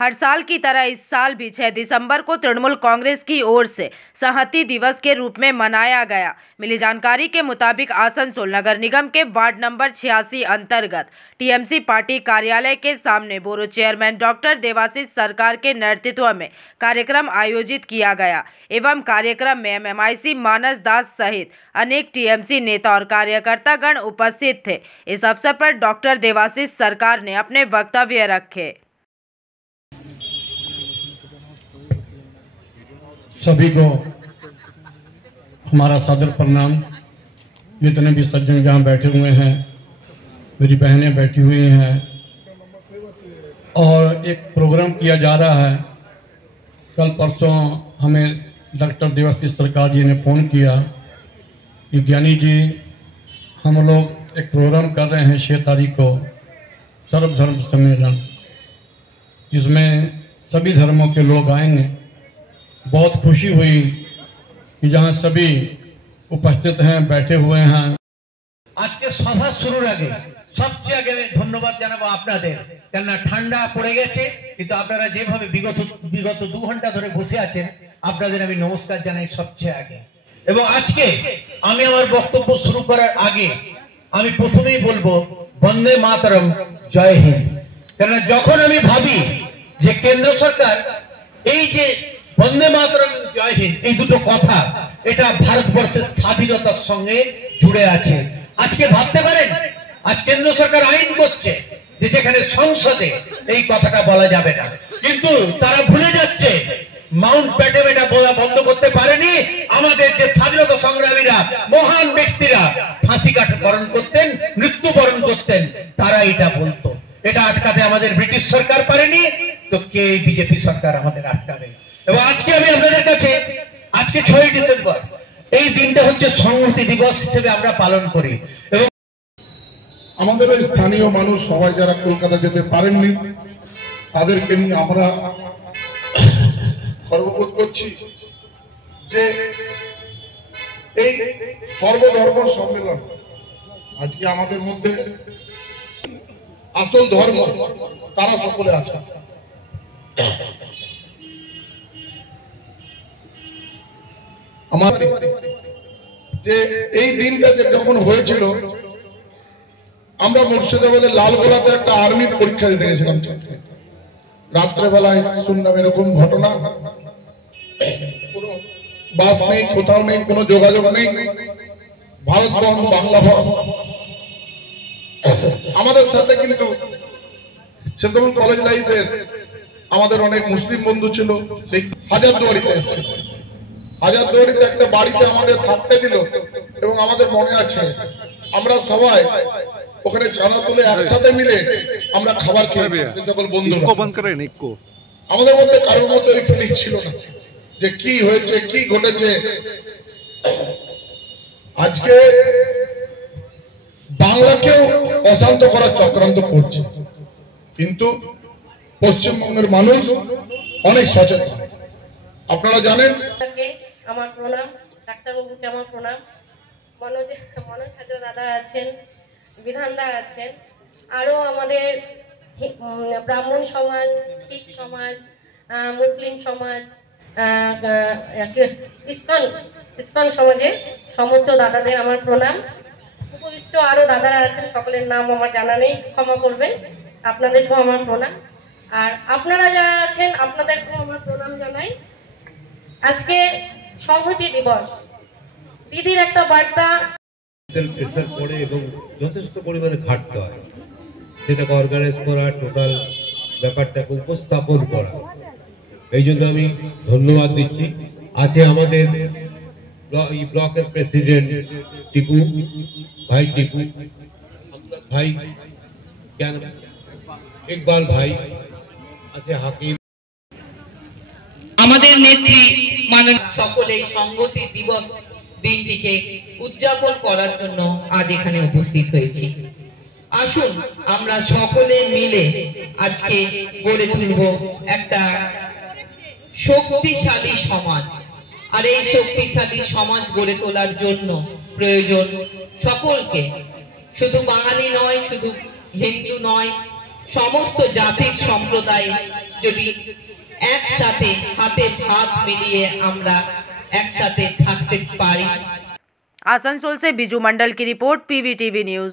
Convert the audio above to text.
हर साल की तरह इस साल भी 6 दिसंबर को तृणमूल कांग्रेस की ओर से संहति दिवस के रूप में मनाया गया। मिली जानकारी के मुताबिक आसनसोल नगर निगम के वार्ड नंबर 86 अंतर्गत टीएमसी पार्टी कार्यालय के सामने बोरो चेयरमैन डॉक्टर देवाशीष सरकार के नेतृत्व में कार्यक्रम आयोजित किया गया एवं कार्यक्रम में एमएमआईसी मानस दास सहित अनेक टीएमसी नेता और कार्यकर्तागण उपस्थित थे। इस अवसर पर डॉक्टर देवाशीष सरकार ने अपने वक्तव्य रखे। सभी को हमारा सादर प्रणाम। जितने भी सज्जन यहाँ बैठे हुए हैं, मेरी बहनें बैठी हुई हैं और एक प्रोग्राम किया जा रहा है। कल परसों हमें डॉक्टर देवाशीष सरकार जी ने फ़ोन किया कि ज्ञानी जी, हम लोग एक प्रोग्राम कर रहे हैं 6 तारीख को, सर्वधर्म सम्मेलन। इसमें सभी धर्मों के लोग आएंगे। बहुत खुशी हुई कि जहां सभी उपस्थित हैं, बैठे हुए हैं। आज के सभा शुरू आगे सबचेয়ে আগে ধন্যবাদ জানাবো আপনাদের, কেননা ঠান্ডা পড়ে গেছে, কিন্তু আপনারা যেভাবে বিগত 2 ঘন্টা ধরে বসে আছেন, আপনাদের আমি নমস্কার জানাই সবচেয়ে আগে। এবং আজকে আমি আমার বক্তব্য শুরু করার আগে আমি প্রথমেই বলবো বন্দে মাতরম, জয় হিন্দ। কেননা যখন আমি ভাবি যে কেন্দ্র সরকার এই যে বন্দে মাতরম জয় হিন্দ এই দুটো কথা, এটা ভারতবর্ষের স্বাধীনতার সঙ্গে জুড়ে আছে। আজকে ভাবতে পারেন, আজ কেন্দ্র সরকার আইন করছে যে যেখানে সংসদে এই কথাটা বলা যাবে না, কিন্তু তারা ভুলে যাচ্ছে মাউন্ট ব্যাটেন এটা বলা বন্ধ করতে পারেনি। আমাদের যে স্বাধীনতা সংগ্রামীরা, মহান ব্যক্তিরা ফাঁসি কাঠ বরণ করতেন, মৃত্যুবরণ করতেন, তারা এটা বলতো। এটা আটকাতে আমাদের ব্রিটিশ সরকার পারেনি, তো কে বিজেপি সরকার আমাদের আটকাবে। এবং আজকে আমি আপনাদের কাছে, আজকে 6 ডিসেম্বর এই দিনটা হচ্ছে সংহতি দিবস হিসেবে আমরা পালন করি। এবং আমাদের ওই স্থানীয় মানুষ সবাই যারা কলকাতা যেতে পারেননি, তাদেরকে নিয়ে আমরা গর্ববোধ করছি যে এই সর্বধর্ম সম্মেলন আজকে আমাদের মধ্যে আসল ধর্ম তারা সকলে আছে। আমার যে এই দিনটা যে যখন হয়েছিল, আমরা মুর্শিদাবাদের লালগোলাতে একটা আর্মির পরীক্ষা দিতে গেছিলাম। রাত্রেবেলায় শুনলাম এরকম ঘটনা, বাস নেই, কোথাও নেই, কোনো যোগাযোগ নেই, ভারত বন্ধ, বাংলা বন্ধ। আমাদের সাথে কিন্তু সেরকম কলেজ লাইফের আমাদের অনেক মুসলিম বন্ধু ছিল। সেই হাজারদুয়ারিতে এসেছিল, হাজারদুয়ারিতে একটা বাড়িতে আমাদের থাকতে দিল এবং আমাদের মনে আছে আমরা সবাই ওখানে চাঁদা তুলে একসাথে মিলে আমরা খাবার খেয়ে সকল বন্ধু। আমাদের মধ্যে কারোর মধ্যে ওই ফিলিং ছিল না যে কি হয়েছে, কি ঘটেছে। আজকে বাংলাকেও অশান্ত করার চক্রান্ত করছে, কিন্তু পশ্চিমবঙ্গের মানুষ অনেক সচেতন। আপনারা জানেন। আমার প্রণাম, ডাক্তারবাবুকে আমার প্রণাম। মনোজ দাদা আছেন, বিধানদা আছেন, আরো আমাদের ব্রাহ্মণ সমাজ, শিখ সমাজ, মুসলিম সমাজ, ইসকন সমাজের সমস্ত দাদাদের আমার প্রণাম। উপবিষ্ট আরো দাদারা আছেন, সকলের নাম আমার জানা নেই, ক্ষমা করবেন। আপনাদেরকেও আমার প্রণাম, আর আপনারা যারা আছেন আপনাদেরকেও আমার প্রণাম জানাই। আজকে সংহতি দিবস, দিদির একটা বার্তা প্রেসার পড়ে এবং যথেষ্ট পরিমাণে খাটতে হয়, সেটাকে অর্গানাইজ করা, টোটাল ব্যাপারটাকে উপস্থাপন করা। এই জন্য আমি ধন্যবাদ দিচ্ছি। আছে আমাদের ব্লকের প্রেসিডেন্ট টিপু ভাই, টিপু ভাই, ইকবাল ভাই আছে, হাকিম, আমাদের নেত্রী মাননীয় সকলেই সংহতি দিবস দিনটিকে উদযাপন করার জন্য আজ এখানে উপস্থিত হয়েছি। আসুন আমরা সকলে মিলে আজকে গড়ে তুলব একটা শক্তিশালী সমাজ। আর এই শক্তিশালী সমাজ গড়ে তোলার জন্য প্রয়োজন সকলকে, শুধু বাঙালি নয়, শুধু হিন্দু নয়, সমস্ত জাতির সম্প্রদায় যদি একসাথে হাতে হাত মিলিয়ে আমরা একসাথে থাকতে পারি। आसनसोल से बिजू मंडल की रिपोर्ट, PVTV न्यूज।